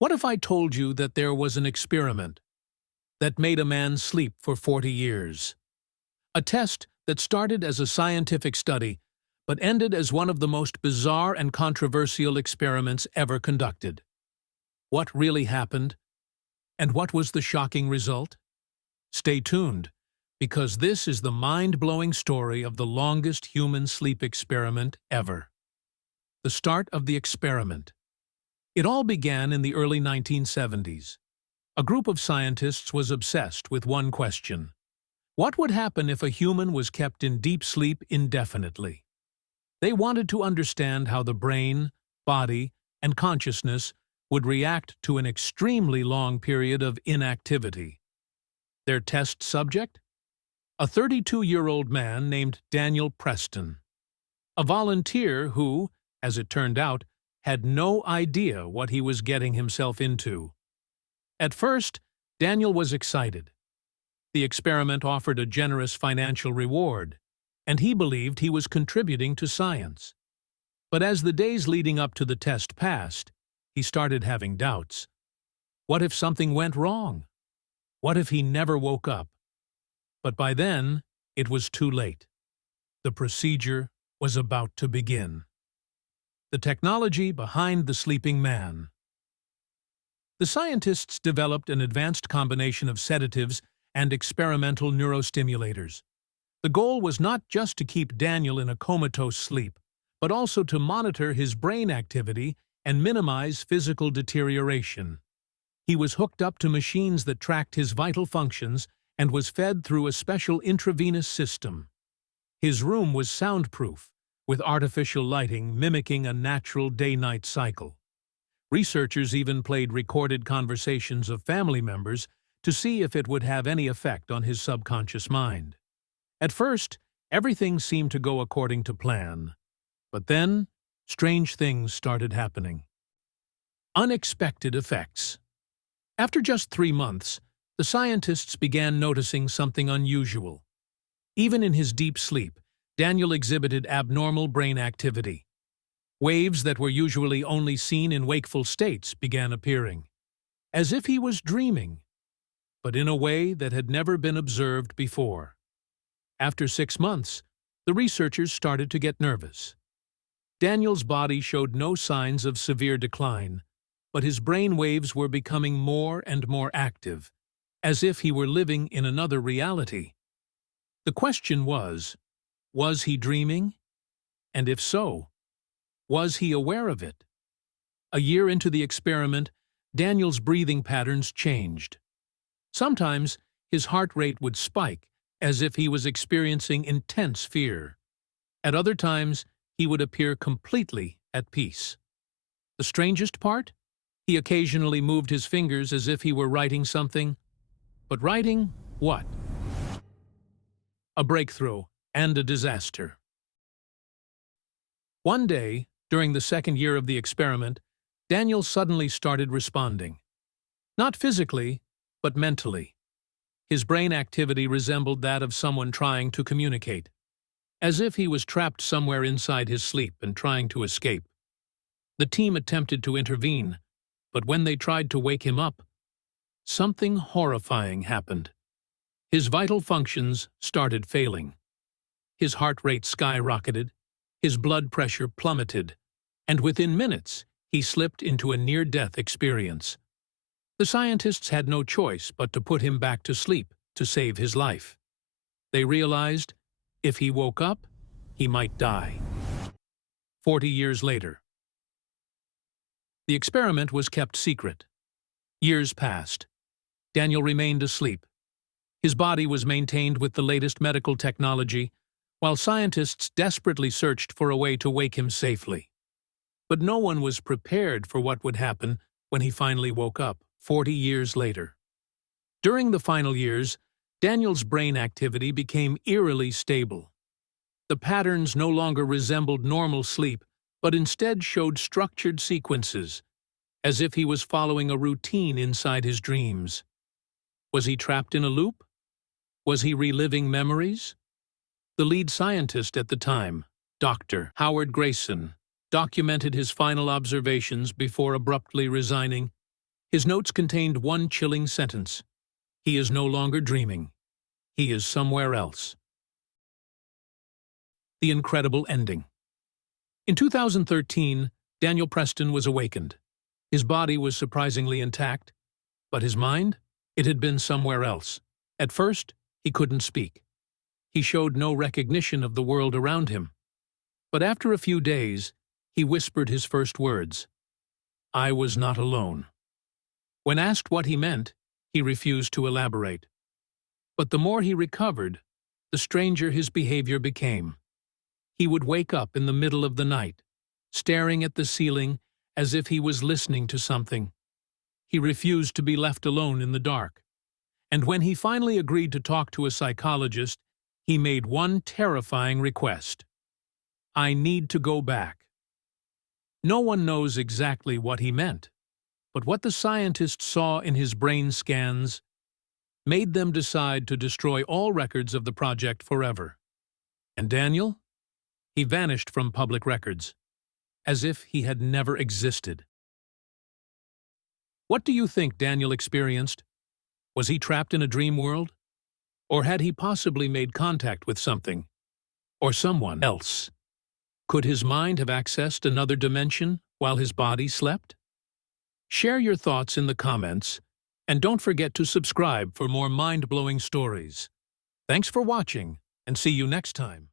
What if I told you that there was an experiment that made a man sleep for 40 years? A test that started as a scientific study but ended as one of the most bizarre and controversial experiments ever conducted. What really happened? And what was the shocking result? Stay tuned, because this is the mind-blowing story of the longest human sleep experiment ever. The start of the experiment. It all began in the early 1970s. A group of scientists was obsessed with one question. What would happen if a human was kept in deep sleep indefinitely? They wanted to understand how the brain, body, and consciousness would react to an extremely long period of inactivity. Their test subject? A 32-year-old man named Daniel Preston. A volunteer who, as it turned out, had no idea what he was getting himself into. At first, Daniel was excited. The experiment offered a generous financial reward, and he believed he was contributing to science. But as the days leading up to the test passed, he started having doubts. What if something went wrong? What if he never woke up? But by then, it was too late. The procedure was about to begin. The technology behind the sleeping man. The scientists developed an advanced combination of sedatives and experimental neurostimulators. The goal was not just to keep Daniel in a comatose sleep, but also to monitor his brain activity and minimize physical deterioration. He was hooked up to machines that tracked his vital functions and was fed through a special intravenous system. His room was soundproof, with artificial lighting mimicking a natural day-night cycle. Researchers even played recorded conversations of family members to see if it would have any effect on his subconscious mind. At first, everything seemed to go according to plan. But then, strange things started happening. Unexpected effects. After just 3 months, the scientists began noticing something unusual. Even in his deep sleep, Daniel exhibited abnormal brain activity. Waves that were usually only seen in wakeful states began appearing, as if he was dreaming, but in a way that had never been observed before. After 6 months, the researchers started to get nervous. Daniel's body showed no signs of severe decline, but his brain waves were becoming more and more active, as if he were living in another reality. The question was he dreaming? And if so, was he aware of it? A year into the experiment, Daniel's breathing patterns changed. Sometimes his heart rate would spike, as if he was experiencing intense fear. At other times, he would appear completely at peace. The strangest part? He occasionally moved his fingers as if he were writing something. But writing what? A breakthrough and a disaster. One day, during the second year of the experiment, Daniel suddenly started responding. Not physically, but mentally. His brain activity resembled that of someone trying to communicate, as if he was trapped somewhere inside his sleep and trying to escape. The team attempted to intervene, but when they tried to wake him up, something horrifying happened. His vital functions started failing. His heart rate skyrocketed, his blood pressure plummeted, and within minutes, he slipped into a near-death experience. The scientists had no choice but to put him back to sleep to save his life. They realized if he woke up, he might die. 40 years later. The experiment was kept secret. Years passed. Daniel remained asleep. His body was maintained with the latest medical technology, while scientists desperately searched for a way to wake him safely. But no one was prepared for what would happen when he finally woke up, 40 years later. During the final years, Daniel's brain activity became eerily stable. The patterns no longer resembled normal sleep, but instead showed structured sequences, as if he was following a routine inside his dreams. Was he trapped in a loop? Was he reliving memories? The lead scientist at the time, Dr. Howard Grayson, documented his final observations before abruptly resigning. His notes contained one chilling sentence: "He is no longer dreaming. He is somewhere else." The incredible ending. In 2013, Daniel Preston was awakened. His body was surprisingly intact, but his mind? It had been somewhere else. At first, he couldn't speak. He showed no recognition of the world around him. But after a few days, he whispered his first words: "I was not alone." When asked what he meant, he refused to elaborate. But the more he recovered, the stranger his behavior became. He would wake up in the middle of the night, staring at the ceiling as if he was listening to something. He refused to be left alone in the dark. And when he finally agreed to talk to a psychologist, he made one terrifying request: "I need to go back." No one knows exactly what he meant, but what the scientists saw in his brain scans made them decide to destroy all records of the project forever. And Daniel? He vanished from public records, as if he had never existed. What do you think Daniel experienced? Was he trapped in a dream world? Or had he possibly made contact with something, or someone else? Could his mind have accessed another dimension while his body slept? Share your thoughts in the comments, and don't forget to subscribe for more mind-blowing stories. Thanks for watching, and see you next time.